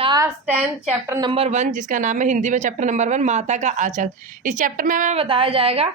Class 10 chapter number 1, जिसका नाम है हिंदी में चैप्टर नंबर 1 माता का आंचल। इस चैप्टर में हमें बताया जाएगा,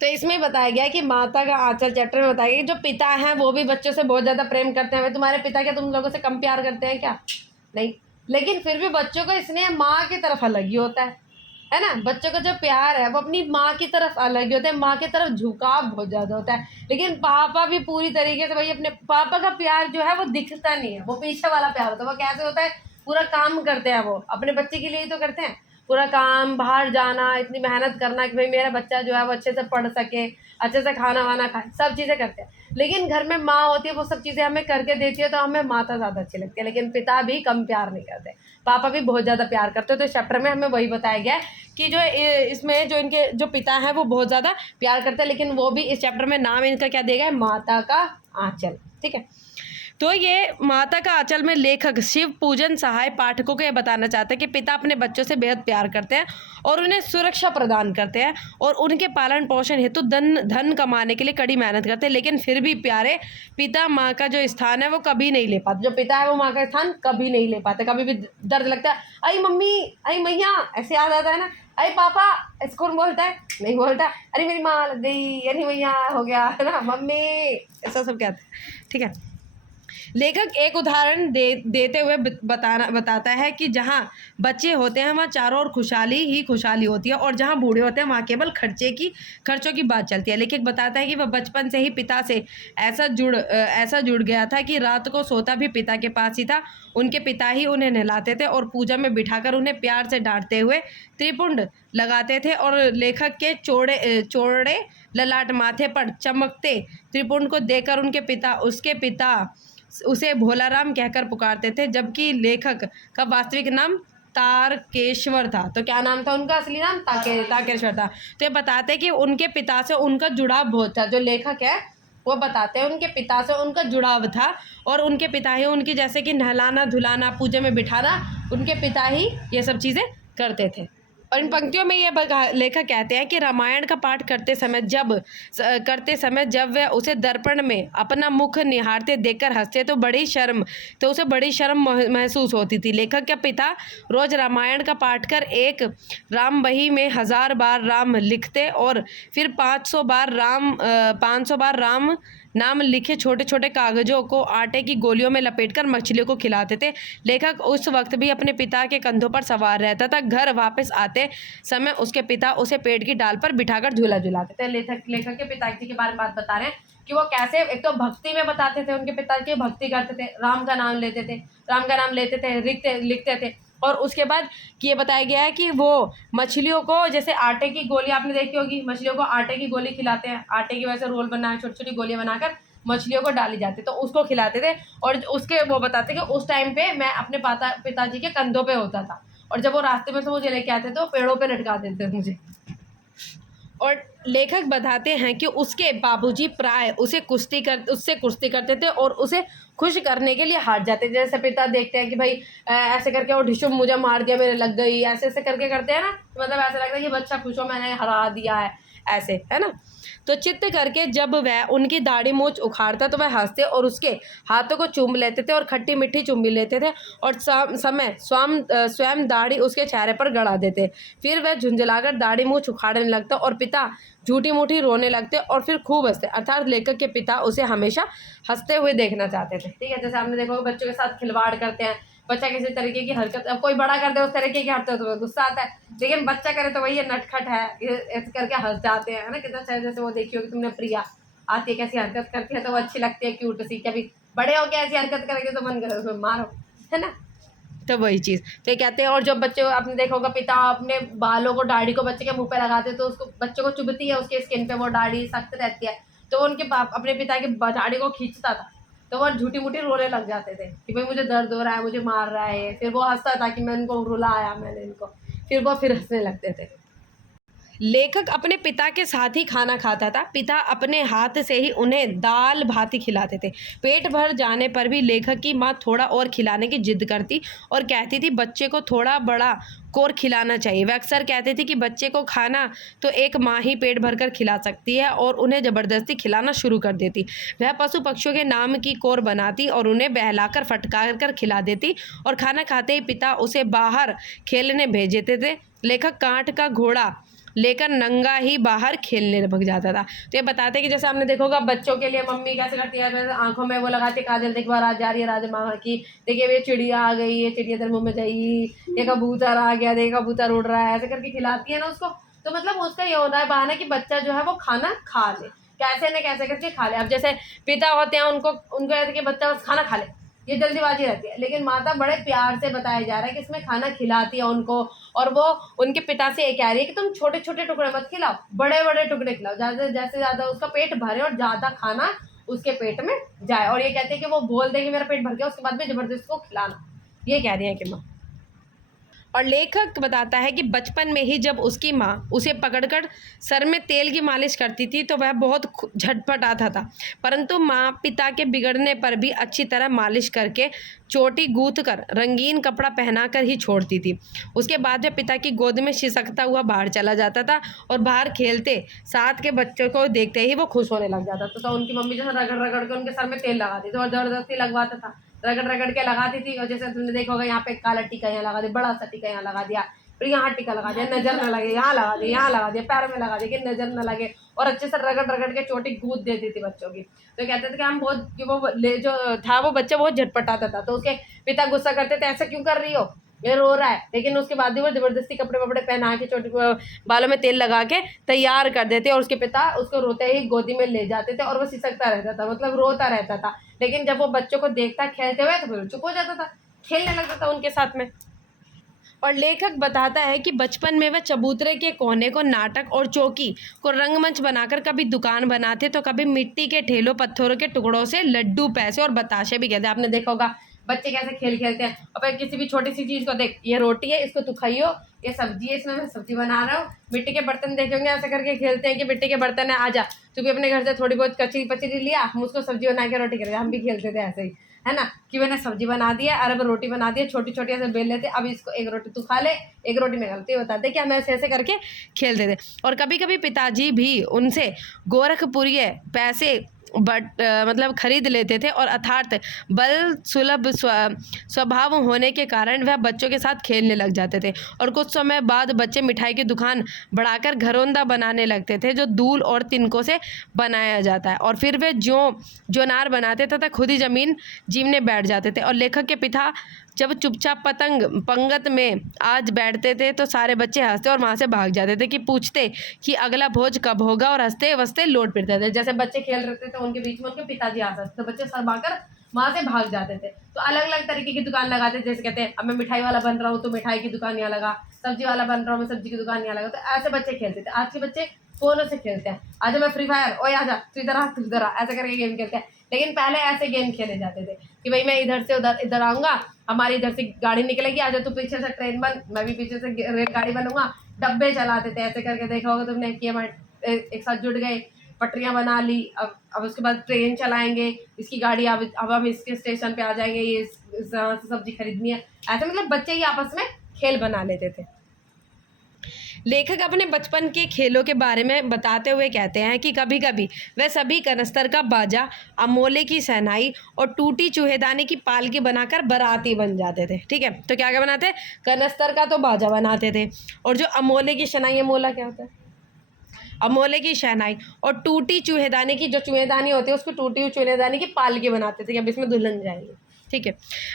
तो इसमें बताया गया है कि माता का आंचल चैप्टर में बताया गया कि जो पिता हैं वो भी बच्चों से बहुत ज़्यादा प्रेम करते हैं। तुम्हारे पिता क्या तुम लोगों से कम प्यार करते हैं क्या? नहीं, लेकिन फिर भी बच्चों का स्नेह माँ की तरफ अलग ही होता है ना। बच्चों का जो प्यार है वो अपनी माँ की तरफ अलग ही होता है, माँ की तरफ झुकाव बहुत ज़्यादा होता है। लेकिन पापा भी पूरी तरीके से, भाई अपने पापा का प्यार जो है वो दिखता नहीं है, वो पीछे वाला प्यार होता है। वो कैसे होता है? पूरा काम करते हैं, वो अपने बच्चे के लिए ही तो करते हैं। पूरा काम, बाहर जाना, इतनी मेहनत करना कि भाई मेरा बच्चा जो है वो अच्छे से पढ़ सके, अच्छे से खाना वाना खाए, सब चीज़ें करते हैं। लेकिन घर में माँ होती है, वो सब चीज़ें हमें करके देती है, तो हमें माता ज़्यादा अच्छी लगती है। लेकिन पिता भी कम प्यार नहीं करते, पापा भी बहुत ज़्यादा प्यार करते हैं। तो इस चैप्टर में हमें वही बताया गया है कि जो इसमें जो इनके जो पिता हैं वो बहुत ज़्यादा प्यार करते हैं, लेकिन वो भी इस चैप्टर में नाम इनका क्या दिया गया है? माता का आंचल। ठीक है, तो ये माता का आंचल में लेखक शिव पूजन सहाय पाठकों को ये बताना चाहते हैं कि पिता अपने बच्चों से बेहद प्यार करते हैं और उन्हें सुरक्षा प्रदान करते हैं और उनके पालन पोषण हेतु धन कमाने के लिए कड़ी मेहनत करते हैं। लेकिन फिर भी प्यारे पिता माँ का जो स्थान है वो कभी नहीं ले पाते। जो पिता है वो माँ का स्थान कभी नहीं ले पाते। कभी भी दर्द लगता है, आई मम्मी, आई मैया, ऐसे याद आता है ना, अरे पापा, इसको बोलता है, नहीं बोलता, अरे मेरी माँ लग गई, अरे मैया हो गया, है ना, मम्मी, ऐसा सब कहते हैं। ठीक है, लेखक एक उदाहरण देते हुए बताता है कि जहाँ बच्चे होते हैं वहाँ चारों ओर खुशहाली ही खुशहाली होती है और जहाँ बूढ़े होते हैं वहाँ केवल खर्चों की बात चलती है। लेखक बताता है कि वह बचपन से ही पिता से ऐसा जुड़ गया था कि रात को सोता भी पिता के पास ही था। उनके पिता ही उन्हें नहलाते थे और पूजा में बिठाकर उन्हें प्यार से डांटते हुए त्रिपुंड लगाते थे और लेखक के चौड़े ललाट माथे पर चमकते त्रिपुंड को देखकर उसके पिता उसे भोलाराम कहकर पुकारते थे, जबकि लेखक का वास्तविक नाम तारकेश्वर था। तो क्या नाम था उनका? असली नाम तारकेश्वर था। तो ये बताते हैं कि उनके पिता से उनका जुड़ाव बहुत था। जो लेखक है वो बताते हैं उनके पिता से उनका जुड़ाव था और उनके पिता ही उनकी जैसे कि नहलाना धुलाना, पूजा में बिठाना, उनके पिता ही ये सब चीज़ें करते थे। और इन पंक्तियों में ये लेखक कहते हैं कि रामायण का पाठ करते समय जब वह उसे दर्पण में अपना मुख निहारते देखकर हंसते तो उसे बड़ी शर्म महसूस होती थी। लेखक के पिता रोज रामायण का पाठ कर एक राम बही में 1000 बार राम लिखते और फिर 500 बार राम नाम लिखे छोटे छोटे कागजों को आटे की गोलियों में लपेटकर मछलियों को खिलाते थे। लेखक उस वक्त भी अपने पिता के कंधों पर सवार रहता था। घर वापस आते समय उसके पिता उसे पेड़ की डाल पर बिठाकर झूला झुलाते थे। लेखक के पिताजी के बारे में बात बता रहे हैं कि वो कैसे एक तो भक्ति में बताते थे, उनके पिता की भक्ति करते थे, राम का नाम लेते थे, लिखते थे। और उसके बाद कि ये बताया गया है कि वो मछलियों को जैसे आटे की गोली आपने देखी होगी, मछलियों को आटे की गोली खिलाते हैं, आटे की वजह से रोल बना छोटी छोटी गोलियां बनाकर मछलियों को डाली जाती, तो उसको खिलाते थे। और उसके वो बताते कि उस टाइम पे मैं अपने पिताजी के कंधों पे होता था और जब वो रास्ते में से मुझे लेके आते थे तो पेड़ों पे लटका देते थे मुझे। और लेखक बताते हैं कि उसके बाबूजी प्राय उससे कुश्ती करते थे और उसे खुश करने के लिए हार जाते थे। जैसे पिता देखते हैं कि भाई ऐसे करके वो ढिशुम मुझे मार दिया, मेरे लग गई, ऐसे ऐसे करके करते हैं ना, मतलब ऐसा लगता है कि बच्चा खुश हो, मैंने हरा दिया है, ऐसे, है ना। तो चित्त करके जब वह उनकी दाढ़ी मूछ उखाड़ता तो वह हंसते और उसके हाथों को चूम लेते थे और खट्टी मीठी चुम्बी लेते थे और स्वयं दाढ़ी उसके चेहरे पर गड़ा देते। फिर वह झुंझलाकर दाढ़ी मूछ उखाड़ने लगता और पिता झूठी मूठी रोने लगते और फिर खूब हंसते। अर्थात लेखक के पिता उसे हमेशा हंसते हुए देखना चाहते थे। ठीक है, जैसे आपने देखा होगा बच्चों के साथ खिलवाड़ करते हैं, बच्चा किसी तरीके की हरकत, अब कोई बड़ा कर दे उस तरीके की हरकत तो गुस्सा आता है, लेकिन बच्चा करे तो वही ये नटखट है, ऐसे करके हंस जाते हैं, है ना। कितना अच्छा, जैसे वो देखी होगी तुमने प्रिया आती है, कैसी हरकत करती है तो वो अच्छी लगती है, क्यूट सी। कभी बड़े हो के ऐसी हरकत करेंगे तो मन करे उसमें मारो, है ना। तो वही चीज़ तो ये कहते हैं। और जब बच्चे, आपने देखा होगा पिता अपने बालों को, दाढ़ी को बच्चे के मुंह पे लगाते तो उसको बच्चे को चुभती है, उसके स्किन पे वो दाढ़ी सख्त रहती है, तो वो उनके अपने पिता की दाढ़ी को खींचता था तो वो झूठी मूठी रोने लग जाते थे कि भाई मुझे दर्द हो रहा है, मुझे मार रहा है। फिर वो हंसता था कि मैं इनको रुलाया मैंने इनको, फिर वो फिर हंसने लगते थे। लेखक अपने पिता के साथ ही खाना खाता था। पिता अपने हाथ से ही उन्हें दाल भात खिलाते थे। पेट भर जाने पर भी लेखक की माँ थोड़ा और खिलाने की जिद करती और कहती थी बच्चे को थोड़ा बड़ा और खिलाना चाहिए। वह अक्सर कहते थे कि बच्चे को खाना तो एक माँ ही पेट भरकर खिला सकती है और उन्हें ज़बरदस्ती खिलाना शुरू कर देती। वह पशु पक्षियों के नाम की कोर बनाती और उन्हें बहलाकर फटकार कर खिला देती और खाना खाते ही पिता उसे बाहर खेलने भेज देते थे। लेखक कांट का घोड़ा लेकर नंगा ही बाहर खेलने भग जाता था। तो ये बताते हैं कि जैसे आपने देखा होगा बच्चों के लिए मम्मी कैसे करती है, वैसे आंखों में वो लगाती है काजल, देख बार आज जा रही है राजा माँ की, देखिए ये चिड़िया आ गई, ये चिड़िया तेरे मुंह में जाएगी, ये कबूतर आ गया, देख कबूतर उड़ रहा है, ऐसे करके खिलाती है ना उसको। तो मतलब उसका ये होता है बहाना कि बच्चा जो है वो खाना खा ले, कैसे न कैसे करके खा ले। अब जैसे पिता होते हैं उनको कहते हैं कि बच्चा बस खाना खा ले, ये जल्दीबाजी रहती है, लेकिन माता बड़े प्यार से बताया जा रहा है कि इसमें खाना खिलाती है उनको। और वो उनके पिता से ये कह रही है कि तुम छोटे छोटे टुकड़े मत खिलाओ, बड़े बड़े टुकड़े खिलाओ, ज़्यादा जैसे ज़्यादा उसका पेट भरे और ज़्यादा खाना उसके पेट में जाए। और ये कहते हैं कि वो बोल दे कि मेरा पेट भर गया, उसके बाद में ज़बरदस्ती को खिलाना, ये कह रही है कि माँ। और लेखक बताता है कि बचपन में ही जब उसकी माँ उसे पकड़कर सर में तेल की मालिश करती थी तो वह बहुत झटपटाता था, परंतु माँ पिता के बिगड़ने पर भी अच्छी तरह मालिश करके चोटी गूंथ कर रंगीन कपड़ा पहनाकर ही छोड़ती थी। उसके बाद वह पिता की गोद में सिसकता हुआ बाहर चला जाता था और बाहर खेलते साथ के बच्चों को देखते ही वो खुश होने लग जाता था। तो उनकी मम्मी जो है रगड़ रगड़ के उनके सर में तेल लगाती थी और ज़बरदस्ती लगवाता था, रगड़ रगड़ के लगाती थी। और जैसे तुमने देखा होगा यहाँ पे काला टीका यहाँ लगा दिया, बड़ा सा टीका यहाँ लगा दिया, फिर यहाँ टीका लगा दिया, नजर न लगे, यहाँ लगा दिया, यहाँ लगा दिया, पैर में लगा दिया कि नजर न लगे, और अच्छे से रगड़ रगड़ के चोटी गूंथ देती थी बच्चों की। तो कहते थे कि हम बहुत कि वो ले जो था वो बच्चा बहुत झटपटाता था। तो उसके पिता गुस्सा करते थे, ऐसा क्यों कर रही हो, ये रो रहा है, लेकिन उसके बाद भी वो जबरदस्ती कपड़े वपड़े पहना के चोटी बालों में तेल लगा के तैयार कर देते और उसके पिता उसको रोते ही गोदी में ले जाते थे और वो सिसकता रहता था, मतलब रोता रहता था। लेकिन जब वो बच्चों को देखता खेलते हुए तो फिर चुप हो जाता था, खेलने लगता था उनके साथ में। और लेखक बताता है कि बचपन में वह चबूतरे के कोने को नाटक और चौकी को रंगमंच बनाकर कभी दुकान बनाते तो कभी मिट्टी के ठेलों पत्थरों के टुकड़ों से लड्डू, पैसे और बताशे भी कहते हैं। आपने देखा होगा बच्चे कैसे खेल खेलते हैं। और फिर किसी भी छोटी सी चीज़ को देख, ये रोटी है इसको तू खाइयो, ये सब्जी है इसमें मैं सब्जी बना रहा हूँ, मिट्टी के बर्तन देखे होंगे ऐसे करके खेलते हैं कि मिट्टी के बर्तन है, आजा तू भी अपने घर से थोड़ी बहुत कचरी पचरी लिया, हम उसको सब्जी बना के रोटी करेंगे। हम भी खेलते थे ऐसे ही, है ना, कि मैंने सब्जी बना दी है और अब रोटी बना दी है, छोटी छोटी ऐसे बेल लेते, अब इसको एक रोटी तू खा ले, एक रोटी में गलती बताते कि हम ऐसे ऐसे करके खेलते थे। और कभी कभी पिताजी भी उनसे गोरखपुरी पैसे मतलब खरीद लेते थे और अर्थात बल सुलभ स्वभाव होने के कारण वह बच्चों के साथ खेलने लग जाते थे। और कुछ समय बाद बच्चे मिठाई की दुकान बढ़ाकर घरोंदा बनाने लगते थे जो दूल और तिनकों से बनाया जाता है, और फिर वे जोनार बनाते तथा खुद ही ज़मीन जीवने बैठ जाते थे। और लेखक के पिता जब चुपचाप पंगत में आज बैठते थे तो सारे बच्चे हंसते और वहाँ से भाग जाते थे कि पूछते कि अगला भोज कब होगा, और हंसते वसते लौट फिरते थे। जैसे बच्चे खेल रहे थे तो उनके बीच में उनके पिताजी आते थे तो बच्चे शर्माकर वहाँ से भाग जाते थे। तो अलग अलग तरीके की दुकान लगाते थे, जैसे कहते हैं अब मैं मिठाई वाला बन रहा हूँ तो मिठाई की दुकान यहाँ लगा, सब्जी वाला बन रहा हूँ मैं सब्जी की दुकान यहाँ लगा। तो ऐसे बच्चे खेलते थे। आज के बच्चे फोनों से खेलते हैं, आज मैं फ्री फायर, ओए आजा तू इधर आ तू इधर आ, ऐसे करके गेम खेलते हैं। लेकिन पहले ऐसे गेम खेले जाते थे कि भाई मैं इधर से उधर इधर आऊँगा, हमारी इधर से गाड़ी निकलेगी, आजा तू पीछे से ट्रेन बन, मैं भी पीछे से रेलगाड़ी बनूंगा, डब्बे चलाते थे ऐसे करके। देखा होगा तुमने कि हम एक साथ जुट गए, पटरियाँ बना ली, अब उसके बाद ट्रेन चलाएंगे, इसकी गाड़ी अब हम इसके स्टेशन पे आ जाएंगे, ये सब्जी खरीदनी है, ऐसे मतलब बच्चे ही आपस में खेल बना लेते थे। लेखक अपने बचपन के खेलों के बारे में बताते हुए कहते हैं कि कभी कभी वह सभी कनस्तर का बाजा, अमोले की शहनाई और टूटी चूहेदानी की पालकी बनाकर बाराती बन जाते थे। ठीक है, तो क्या क्या बनाते, कनस्तर का तो बाजा बनाते थे, और जो अमोले की शहनाई, अमोला क्या होता है, अमोले की शहनाई, और टूटी चूहेदानी की जो चूहेदानी होती है उसको टूटी हुई चूहेदानी की पालकी बनाते थे कि अब इसमें दुल्हन जाएगी। ठीक है,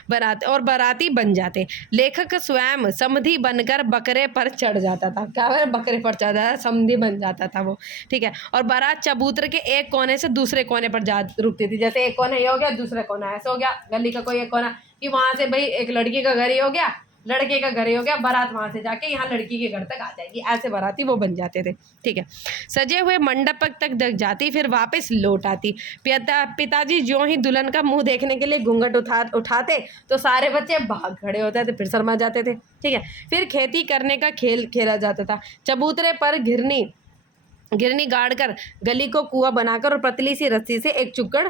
बाराती बन जाते। लेखक स्वयं समधी बनकर बकरे पर चढ़ जाता था, क्या है, बकरे पर चढ़ जाता था, समधी बन जाता था वो। ठीक है, और बारात चबूतरे के एक कोने से दूसरे कोने पर जा रुकती थी, जैसे एक कोना ये हो गया, दूसरा कोना ऐसे हो गया, गली का कोई एक कोना, कि वहाँ से भाई एक लड़की का घर ही हो गया, लड़के का घर ही हो गया, बारात वहाँ से जाके यहाँ लड़की के घर तक आ जाएगी, ऐसे बाराती वो बन जाते थे। ठीक है, सजे हुए मंडप तक जाती, फिर वापस लौट आती। पिताजी ज्यों ही दुल्हन का मुंह देखने के लिए घूंघट उठाते तो सारे बच्चे भाग खड़े होते थे, फिर शर्मा जाते थे। ठीक है, फिर खेती करने का खेल खेला जाता था। चबूतरे पर घिरनी गाड़कर, गली को कुआं बनाकर और पतली सी रस्सी से एक चुक्कड़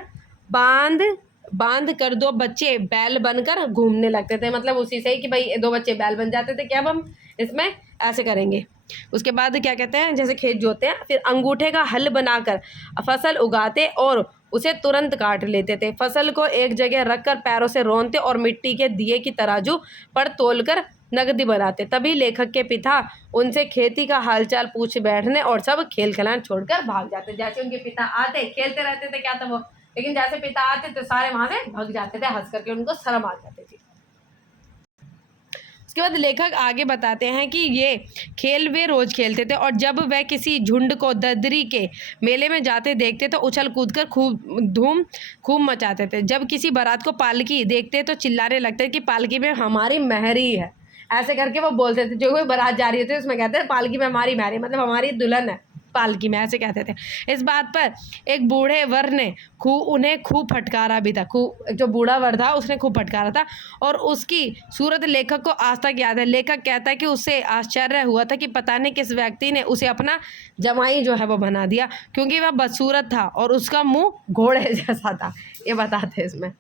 बांध कर दो बच्चे बैल बनकर घूमने लगते थे। मतलब उसी से ही कि भाई 2 बच्चे बैल बन जाते थे कि अब हम इसमें ऐसे करेंगे। उसके बाद क्या कहते हैं, जैसे खेत जोते हैं, फिर अंगूठे का हल बनाकर फसल उगाते और उसे तुरंत काट लेते थे। फसल को एक जगह रखकर पैरों से रौंदते और मिट्टी के दिए की तराजू पर तोलकर नगदी बनाते। तभी लेखक के पिता उनसे खेती का हालचाल पूछ बैठने और सब खेल खिलाना छोड़कर भाग जाते। जैसे उनके पिता आते, खेलते रहते थे क्या था वो, लेकिन जैसे पिता आते तो सारे वहां से भाग जाते थे, हंस करके उनको शर्म आ जाती थी। उसके बाद लेखक आगे बताते हैं कि ये खेल वे रोज खेलते थे और जब वह किसी झुंड को ददरी के मेले में जाते देखते तो उछल कूद कर खूब मचाते थे। जब किसी बारात को पालकी देखते तो चिल्लाने लगते कि पालकी में हमारी महरी है, ऐसे करके वो बोलते थे। जो कोई बारात जा रही होती उसमें कहते हैं पालकी में हमारी महरी, मतलब हमारी दुल्हन है पालकी में, ऐसे कहते थे। इस बात पर एक बूढ़े वर ने उन्हें खूब फटकारा भी था। जो बूढ़ा वर था उसने खूब फटकारा था और उसकी सूरत लेखक को आज तक याद है। लेखक कहता है कि उससे आश्चर्य हुआ था कि पता नहीं किस व्यक्ति ने उसे अपना जमाई जो है वो बना दिया, क्योंकि वह बदसूरत था और उसका मुंह घोड़े जैसा था, ये बताते हैं इसमें।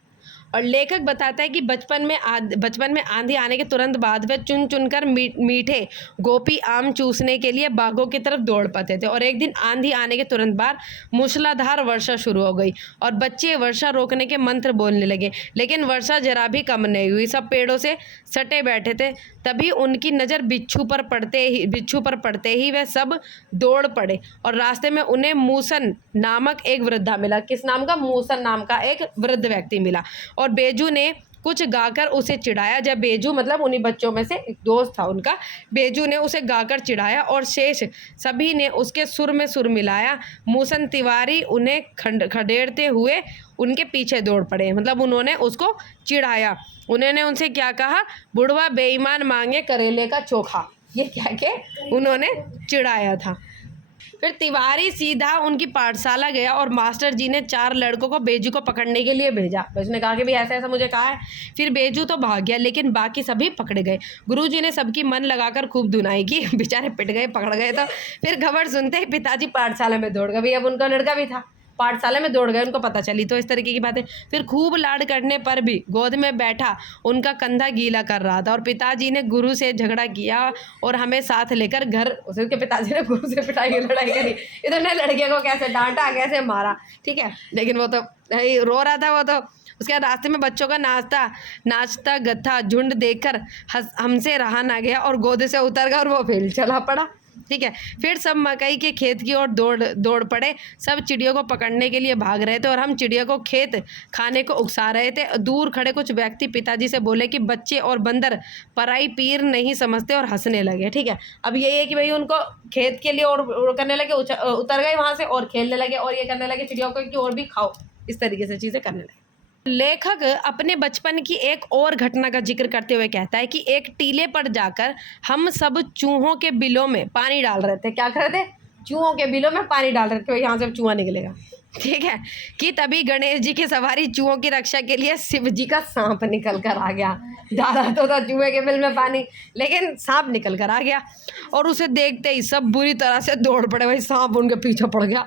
और लेखक बताता है कि बचपन में आंधी आने के तुरंत बाद वे चुन चुनकर मीठे गोपी आम चूसने के लिए बागों की तरफ दौड़ पाते थे। और एक दिन आंधी आने के तुरंत बाद मूसलाधार वर्षा शुरू हो गई और बच्चे वर्षा रोकने के मंत्र बोलने लगे, लेकिन वर्षा जरा भी कम नहीं हुई। सब पेड़ों से सटे बैठे थे। तभी उनकी नज़र बिच्छू पर पड़ते ही वे सब दौड़ पड़े और रास्ते में उन्हें मूसन नामक एक वृद्धा मिला। किस नाम का? मूसन नाम का एक वृद्ध व्यक्ति मिला और बेजू ने कुछ गाकर उसे चिढ़ाया। जब बेजू मतलब उन्हीं बच्चों में से एक दोस्त था उनका, बेजू ने उसे गाकर चिढ़ाया और शेष सभी ने उसके सुर में सुर मिलाया। मूसन तिवारी उन्हें खदेड़ते हुए उनके पीछे दौड़ पड़े, मतलब उन्होंने उसको चिढ़ाया। उन्होंने उनसे क्या कहा? बुढ़वा बेईमान मांगे करेले का चोखा, ये कह के उन्होंने चिढ़ाया था। फिर तिवारी सीधा उनकी पाठशाला गया और मास्टर जी ने 4 लड़कों को बेजू को पकड़ने के लिए भेजा। उसने कहा कि भाई ऐसा ऐसा मुझे कहा है। फिर बेजू तो भाग गया, लेकिन बाकी सभी पकड़े गए। गुरुजी ने सबकी मन लगाकर खूब धुनाई की, बेचारे पिट गए, पकड़ गए। तो फिर खबर सुनते ही पिताजी पाठशाला में दौड़ गए। भाई अब उनका लड़का भी था, पाठशाला में दौड़ गए, उनको पता चली। तो इस तरीके की बातें। फिर खूब लाड करने पर भी गोद में बैठा उनका कंधा गीला कर रहा था और पिताजी ने गुरु से झगड़ा किया और हमें साथ लेकर घर, उसके पिताजी ने गुरु से लड़ाई करी। इधर लड़के को कैसे डांटा, कैसे मारा, ठीक है। लेकिन वो तो रो रहा था। वो तो उसके बाद रास्ते में बच्चों का नाचता गत्था झुंड देखकर हमसे रहा ना गया और गोद से उतर गया और वो फिर चला पड़ा, ठीक है। फिर सब मकई के खेत की ओर दौड़ पड़े। सब चिड़ियों को पकड़ने के लिए भाग रहे थे और हम चिड़ियों को खेत खाने को उकसा रहे थे। दूर खड़े कुछ व्यक्ति पिताजी से बोले कि बच्चे और बंदर पराई पीर नहीं समझते और हंसने लगे, ठीक है। अब यही है कि भाई उनको खेत के लिए और करने लगे, उतर गए वहाँ से और खेलने लगे और ये करने लगे चिड़ियों को कि और भी खाओ, इस तरीके से चीज़ें करने लगे। लेखक अपने बचपन की एक और घटना का जिक्र करते हुए कहता है कि एक टीले पर जाकर हम सब चूहों के बिलों में पानी डाल रहे थे। क्या कर रहे थे? चूहों के बिलों में पानी डाल रहे थे, यहाँ से चूहा निकलेगा, ठीक है। कि तभी गणेश जी की सवारी चूहों की रक्षा के लिए शिव जी का सांप निकल कर आ गया। डाला तो था चूहे के बिल में पानी, लेकिन सांप निकल कर आ गया और उसे देखते ही सब बुरी तरह से दौड़ पड़े। भाई सांप उनके पीछे पड़ गया।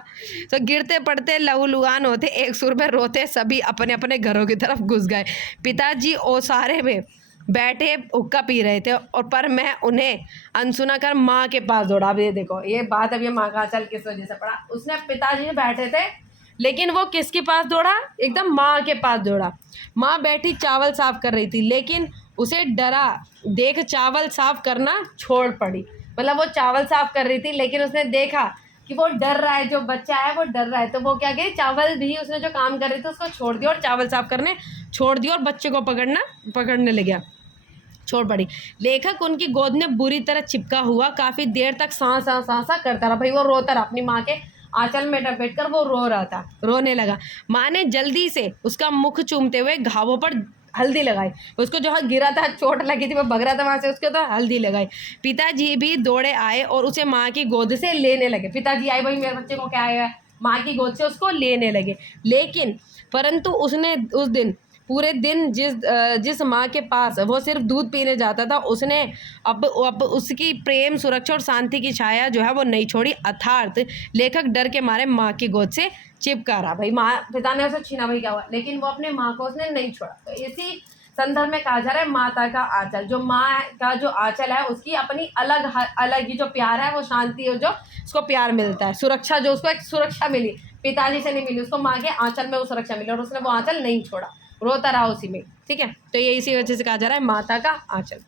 तो गिरते पड़ते लहूलुहान होते, एक सुर में रोते, सभी अपने अपने घरों की तरफ घुस गए। पिताजी ओसारे में बैठे हुक्का पी रहे थे और पर मैं उन्हें अनसुना कर माँ के पास दौड़ा। अब ये देखो ये बात, अब ये माँ का आंचल किस वजह से पड़ा। उसने पिताजी ने बैठे थे, लेकिन वो किसके पास दौड़ा? एकदम माँ के पास दौड़ा। माँ बैठी चावल साफ कर रही थी, लेकिन उसे डरा देख चावल साफ करना छोड़ पड़ी। मतलब वो चावल साफ कर रही थी, लेकिन उसने देखा कि वो डर रहा है, जो बच्चा है वो डर रहा है, तो वो क्या करी, चावल भी उसने जो काम कर रही थी उसको छोड़ दिया और चावल साफ करने छोड़ दिया और बच्चे को पकड़ने लग गया, छोड़ पड़ी। लेखक उनकी गोद में बुरी तरह चिपका हुआ काफ़ी देर तक सांसा करता रहा। भाई वो रोता रहा, अपनी माँ के आंचल में लपेट कर वो रो रहा था, रोने लगा। माँ ने जल्दी से उसका मुख चूमते हुए घावों पर हल्दी लगाई, उसको जो है गिरा था, चोट लगी थी, वो भग रहा था वहाँ से, उसके तो हल्दी लगाई। पिताजी भी दौड़े आए और उसे माँ की गोद से लेने लगे। पिताजी आए, भाई मेरे बच्चे को क्या आया है, माँ की गोद से उसको लेने लगे। लेकिन परंतु उसने उस दिन पूरे दिन जिस माँ के पास वो सिर्फ दूध पीने जाता था, उसने अब उसकी प्रेम, सुरक्षा और शांति की छाया जो है वो नहीं छोड़ी। अर्थात लेखक डर के मारे माँ की गोद से चिपका रहा। भाई माँ, पिता ने उसे छीना, भाई क्या हुआ, लेकिन वो अपने माँ को उसने नहीं छोड़ा। तो इसी संदर्भ में कहा जा रहा है माता का आंचल। जो माँ का जो आंचल है उसकी अपनी अलग अलग ही जो प्यार है, वो शांति है, जो उसको प्यार मिलता है, सुरक्षा, जो उसको एक सुरक्षा मिली, पिताजी से नहीं मिली, उसको माँ के आंचल में वो सुरक्षा मिली और उसने वो आंचल नहीं छोड़ा, रोता रहा उसी में। ठीक है, तो ये इसी वजह से कहा जा रहा है माता का आंचल।